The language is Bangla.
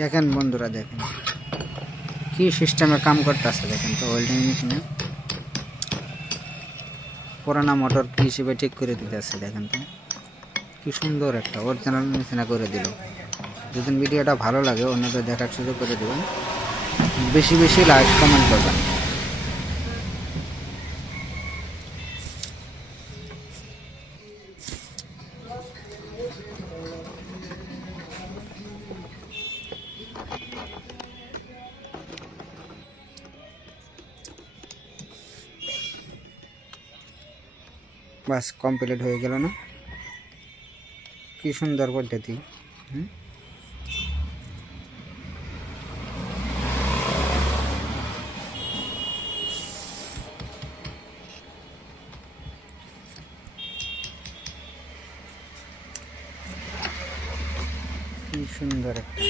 দেখেন বন্ধুরা, দেখেন কি সিস্টেমে কাম করতেছে। দেখেন তো ওয়েল্ডিং মেশিনে পুরানা মোটর কি হিসেবে ঠিক করে দিতেছে। দেখেন তো কি সুন্দর একটা অরিজিনাল মেশিনে করে দিল। যদি ভিডিওটা ভালো লাগে অন্যদের দেখার সুযোগ করে দেবেন, বেশি বেশি লাইক কমেন্ট করবেন। বাস কমপ্লিট হয়ে গেল না? কি সুন্দর পদ্ধতি। কি সুন্দর একটা